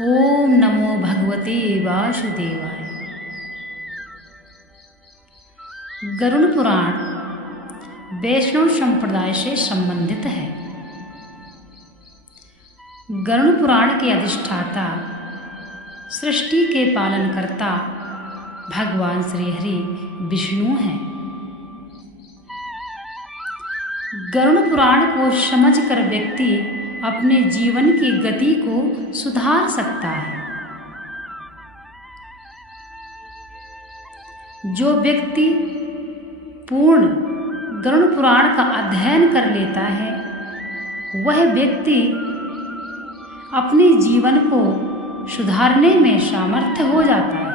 ओम नमो भगवते वासुदेवाय। गरुड़ पुराण वैष्णव संप्रदाय से संबंधित है। गरुड़ पुराण के अधिष्ठाता, सृष्टि के पालनकर्ता भगवान श्री हरि विष्णु हैं। गरुड़ पुराण को समझकर व्यक्ति अपने जीवन की गति को सुधार सकता है। जो व्यक्ति पूर्ण गरुड़ पुराण का अध्ययन कर लेता है, वह व्यक्ति अपने जीवन को सुधारने में सामर्थ्य हो जाता है।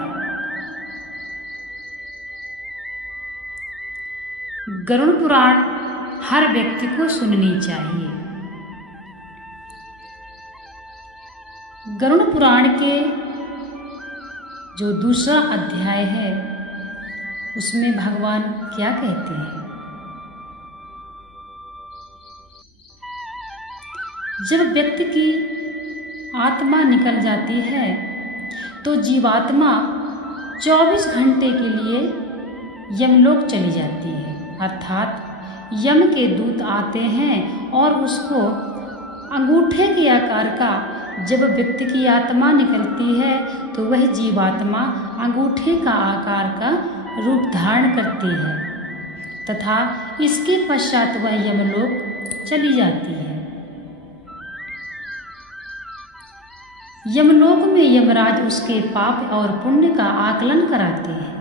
गरुड़ पुराण हर व्यक्ति को सुननी चाहिए। गरुड़ पुराण के जो दूसरा अध्याय है, उसमें भगवान क्या कहते हैं? जब व्यक्ति की आत्मा निकल जाती है तो जीवात्मा 24 घंटे के लिए यमलोक चली जाती है। अर्थात यम के दूत आते हैं और उसको अंगूठे के आकार का, जब व्यक्ति की आत्मा निकलती है तो वह जीवात्मा अंगूठे का आकार का रूप धारण करती है तथा इसके पश्चात वह यमलोक चली जाती है। यमलोक में यमराज उसके पाप और पुण्य का आकलन कराते हैं।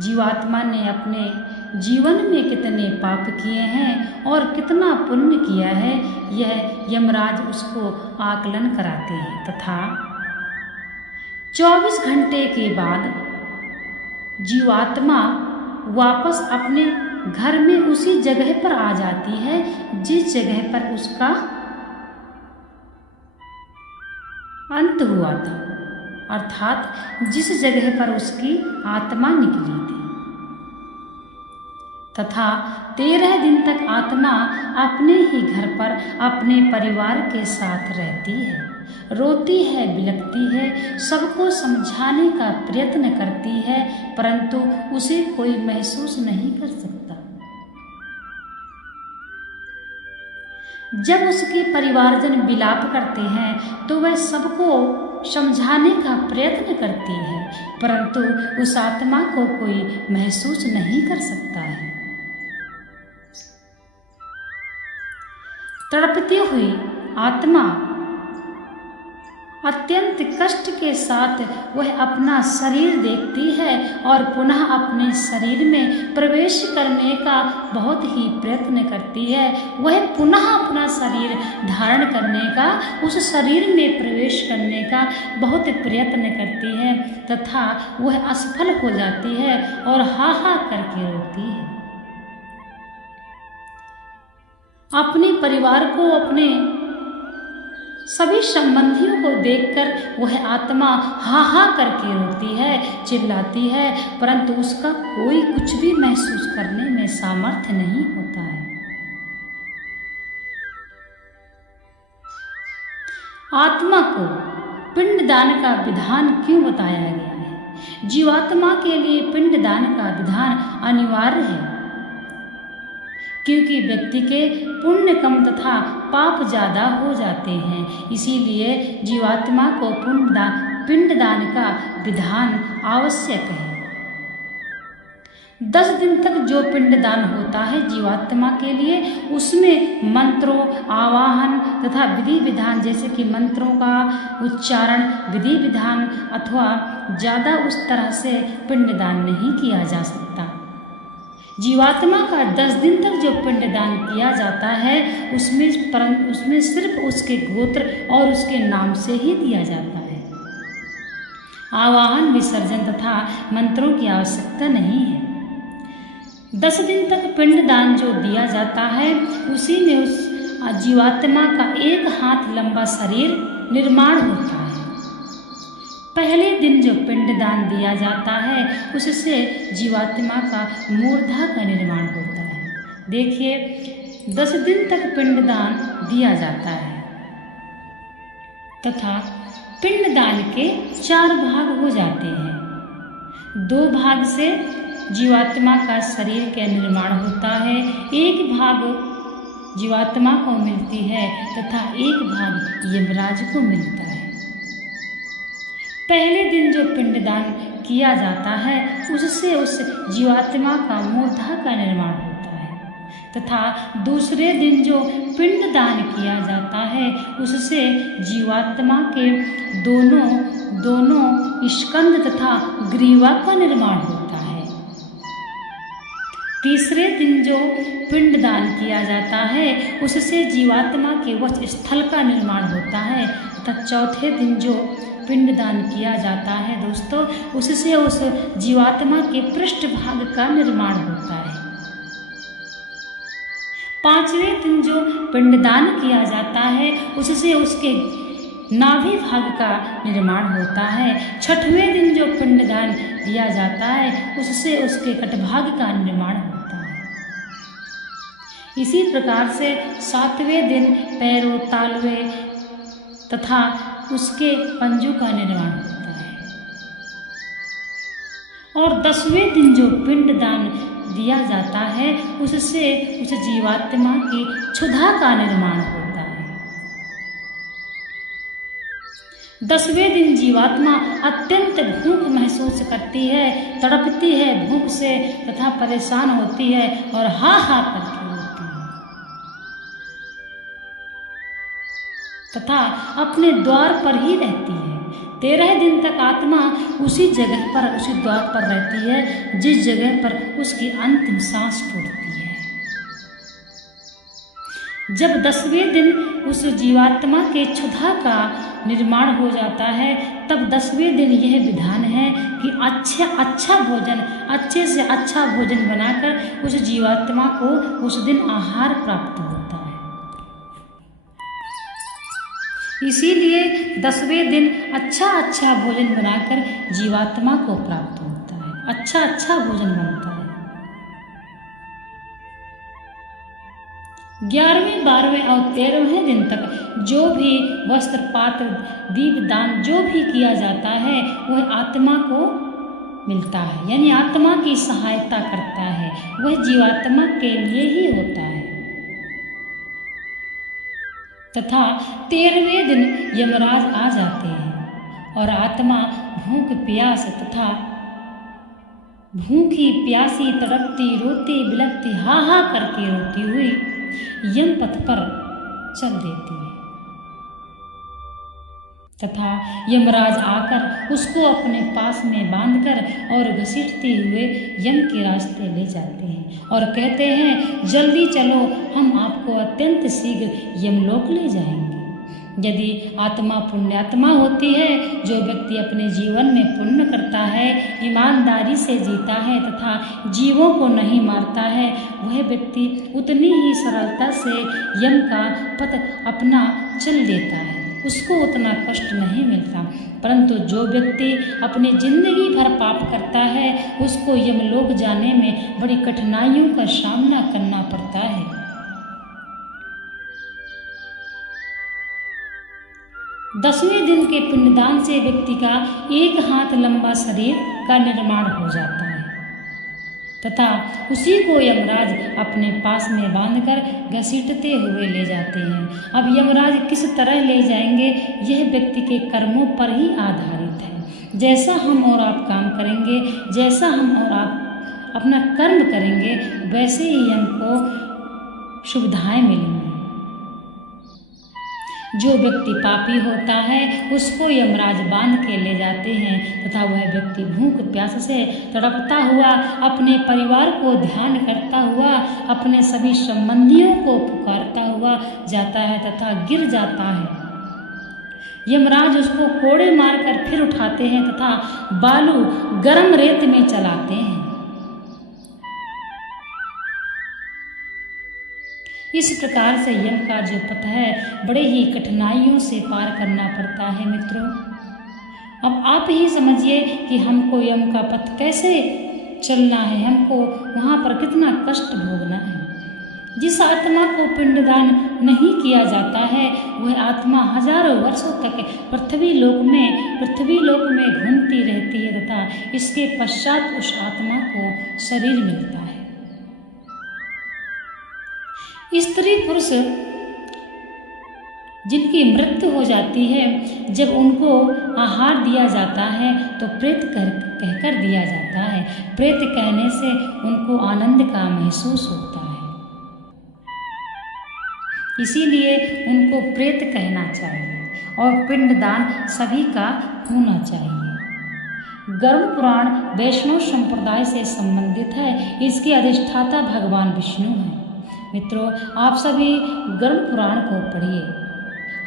जीवात्मा ने अपने जीवन में कितने पाप किए हैं और कितना पुण्य किया है, यह यमराज उसको आकलन कराते हैं तथा 24 घंटे के बाद जीवात्मा वापस अपने घर में उसी जगह पर आ जाती है जिस जगह पर उसका अंत हुआ था, अर्थात जिस जगह पर उसकी आत्मा निकली थी। तथा 13 दिन तक आत्मा अपने ही घर पर अपने परिवार के साथ रहती है, रोती है, बिलखती है, सबको समझाने का प्रयत्न करती है, परंतु उसे कोई महसूस नहीं कर सकता। जब उसके परिवारजन विलाप करते हैं तो वह सबको समझाने का प्रयत्न करती है, परंतु उस आत्मा को कोई महसूस नहीं कर सकता है। तड़पती हुई आत्मा अत्यंत कष्ट के साथ वह अपना शरीर देखती है और पुनः अपने शरीर में प्रवेश करने का बहुत ही प्रयत्न करती है। वह पुनः अपना शरीर धारण करने का, उस शरीर में प्रवेश करने का बहुत प्रयत्न करती है तथा वह असफल हो जाती है और हा हा करके रोती है। अपने परिवार को, अपने सभी संबंधियों को देखकर वह आत्मा हा हा करके रोती है, चिल्लाती है, परंतु उसका कोई कुछ भी महसूस करने में सामर्थ्य नहीं होता है। आत्मा को पिंडदान का विधान क्यों बताया गया है? जीवात्मा के लिए पिंडदान का विधान अनिवार्य है, क्योंकि व्यक्ति के पुण्य कम तथा पाप ज़्यादा हो जाते हैं। इसीलिए जीवात्मा को पिंडदान का विधान आवश्यक है। 10 दिन तक जो पिंडदान होता है जीवात्मा के लिए, उसमें मंत्रों, आवाहन तथा विधि विधान, जैसे कि मंत्रों का उच्चारण, विधि विधान अथवा ज़्यादा उस तरह से पिंडदान नहीं किया जा सकता। जीवात्मा का 10 दिन तक जो पिंडदान किया जाता है उसमें सिर्फ उसके गोत्र और उसके नाम से ही दिया जाता है। आवाहन, विसर्जन तथा मंत्रों की आवश्यकता नहीं है। 10 दिन तक पिंडदान जो दिया जाता है, उसी में उस जीवात्मा का 1 हाथ लंबा शरीर निर्माण होता है। पहले दिन जो पिंडदान दिया जाता है, उससे जीवात्मा का मूर्धा का निर्माण होता है। देखिए, 10 दिन तक पिंडदान दिया जाता है। तथा पिंडदान के 4 भाग हो जाते हैं। 2 भाग से जीवात्मा का शरीर का निर्माण होता है, 1 भाग जीवात्मा को मिलती है तथा 1 भाग यमराज को मिलता है। पहले दिन जो पिंडदान किया जाता है उससे उस जीवात्मा का मूर्धा का निर्माण होता है तथा दूसरे दिन जो पिंडदान किया जाता है उससे जीवात्मा के दोनों स्कंद तथा ग्रीवा का निर्माण होता है। तीसरे दिन जो पिंडदान किया जाता है उससे जीवात्मा के वक्ष स्थल का निर्माण होता है तथा चौथे दिन जो पिंडदान किया जाता है दोस्तों उससे उस जीवात्मा के पृष्ठभाग का निर्माण होता है। 5वें दिन जो पिंडदान किया जाता है उससे उसके नाभि भाग का निर्माण होता है। 6वें दिन जो पिंडदान दिया जाता है उससे उसके कटभाग का निर्माण होता है। इसी प्रकार से 7वें दिन पैरों, तालवे तथा उसके पंजों का निर्माण होता है और 10वें दिन जो पिंडदान दिया जाता है उससे उस जीवात्मा की क्षुधा का निर्माण होता है। 10वें दिन जीवात्मा अत्यंत भूख महसूस करती है, तड़पती है भूख से तथा परेशान होती है और हा हा करके रोती है तथा अपने द्वार पर ही रहती है। 13 दिन तक आत्मा उसी जगह पर, उसी द्वार पर रहती है जिस जगह पर उसकी अंतिम सांस फूटती है। जब 10वें दिन उस जीवात्मा के क्षुधा का निर्माण हो जाता है तब 10वें दिन यह विधान है कि अच्छे से अच्छा भोजन बनाकर उस जीवात्मा को उस दिन आहार प्राप्त होता है। इसीलिए 10वें दिन अच्छा भोजन बनाकर जीवात्मा को प्राप्त होता है, अच्छा भोजन बनता है। 11वें, 12वें और 13वें दिन तक जो भी वस्त्र, पात्र, दीपदान जो भी किया जाता है वह आत्मा को मिलता है, यानी आत्मा की सहायता करता है, वह जीवात्मा के लिए ही होता है। तथा 13वें दिन यमराज आ जाते हैं और आत्मा भूख प्यास तथा भूखी प्यासी तड़पती रोती बिलखती हा हा करके रोती हुई यम पथ पर चल देती है तथा यमराज आकर उसको अपने पास में बांधकर और घसीटते हुए यम के रास्ते ले जाते हैं और कहते हैं, जल्दी चलो, हम आपको अत्यंत शीघ्र यमलोक ले जाएंगे। यदि आत्मा पुण्यात्मा होती है, जो व्यक्ति अपने जीवन में पुण्य करता है, ईमानदारी से जीता है तथा जीवों को नहीं मारता है, वह व्यक्ति उतनी ही सरलता से यम का पथ अपना चल लेता है, उसको उतना कष्ट नहीं मिलता। परंतु जो व्यक्ति अपनी जिंदगी भर पाप करता है उसको यमलोक जाने में बड़ी कठिनाइयों का सामना करना पड़ता है। दसवें दिन के पिंडदान से व्यक्ति का 1 हाथ लंबा शरीर का निर्माण हो जाता है तथा उसी को यमराज अपने पास में बांधकर घसीटते हुए ले जाते हैं। अब यमराज किस तरह ले जाएंगे यह व्यक्ति के कर्मों पर ही आधारित है। जैसा हम और आप काम करेंगे, जैसा हम और आप अपना कर्म करेंगे, वैसे ही हमको सुविधाएं मिलेंगी। जो व्यक्ति पापी होता है उसको यमराज बांध के ले जाते हैं तथा वह व्यक्ति भूख प्यास से तड़पता हुआ, अपने परिवार को ध्यान करता हुआ, अपने सभी संबंधियों को पुकारता हुआ जाता है तथा गिर जाता है। यमराज उसको कोड़े मारकर फिर उठाते हैं तथा बालू गर्म रेत में चलाते हैं। इस प्रकार से यम का जो पथ है बड़े ही कठिनाइयों से पार करना पड़ता है मित्रों। अब आप ही समझिए कि हमको यम का पथ कैसे चलना है, हमको वहाँ पर कितना कष्ट भोगना है। जिस आत्मा को पिंडदान नहीं किया जाता है वह आत्मा हजारों वर्षों तक पृथ्वी लोक में घूमती रहती है तथा इसके पश्चात उस आत्मा को शरीर मिलता है। स्त्री पुरुष जिनकी मृत्यु हो जाती है, जब उनको आहार दिया जाता है तो प्रेत कहकर दिया जाता है। प्रेत कहने से उनको आनंद का महसूस होता है, इसीलिए उनको प्रेत कहना चाहिए और पिंडदान सभी का होना चाहिए। गरुड़ पुराण वैष्णव संप्रदाय से संबंधित है। इसके अधिष्ठाता भगवान विष्णु हैं। मित्रों, आप सभी गरुड़ पुराण को पढ़िए।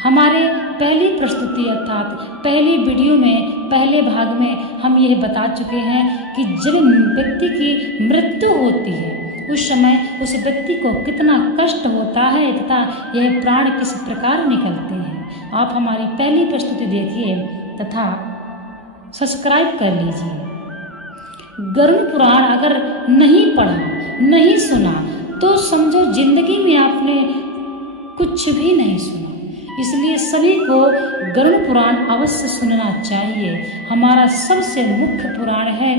हमारे पहली प्रस्तुति अर्थात पहली वीडियो में पहले भाग में हम यह बता चुके हैं कि जब व्यक्ति की मृत्यु होती है उस समय उस व्यक्ति को कितना कष्ट होता है तथा यह प्राण किस प्रकार निकलते हैं। आप हमारी पहली प्रस्तुति देखिए तथा सब्सक्राइब कर लीजिए। गरुड़ पुराण अगर नहीं पढ़ा, नहीं सुना तो समझो जिंदगी में आपने कुछ भी नहीं सुना। इसलिए सभी को गरुड़ पुराण अवश्य सुनना चाहिए। हमारा सबसे मुख्य पुराण है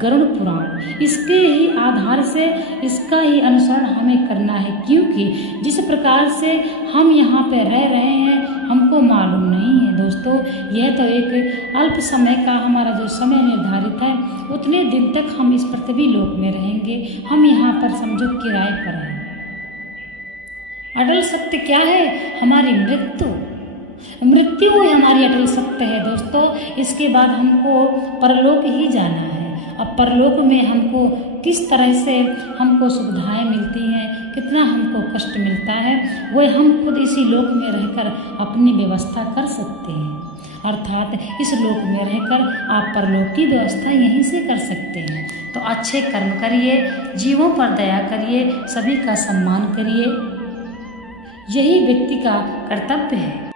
गरुड़ पुराण। इसके ही आधार से इसका ही अनुसरण हमें करना है, क्योंकि जिस प्रकार से हम यहाँ पे रह रहे हैं हमको मालूम नहीं है। दोस्तों, यह तो एक अल्प समय का हमारा जो समय निर्धारित है, उतने दिन तक हम इस पृथ्वी लोक में रहेंगे। हम यहाँ पर समझो किराए पर हैं। अटल सत्य क्या है? हमारी मृत्यु ही हमारी अटल सत्य है दोस्तों। इसके बाद हमको परलोक ही जाना है। अब परलोक में हमको किस तरह से हमको सुविधाएं मिलती हैं, कितना हमको कष्ट मिलता है, वह हम खुद इसी लोक में रहकर अपनी व्यवस्था कर सकते हैं। अर्थात इस लोक में रहकर आप परलोक की व्यवस्था यहीं से कर सकते हैं। तो अच्छे कर्म करिए, जीवों पर दया करिए, सभी का सम्मान करिए, यही व्यक्ति का कर्तव्य है।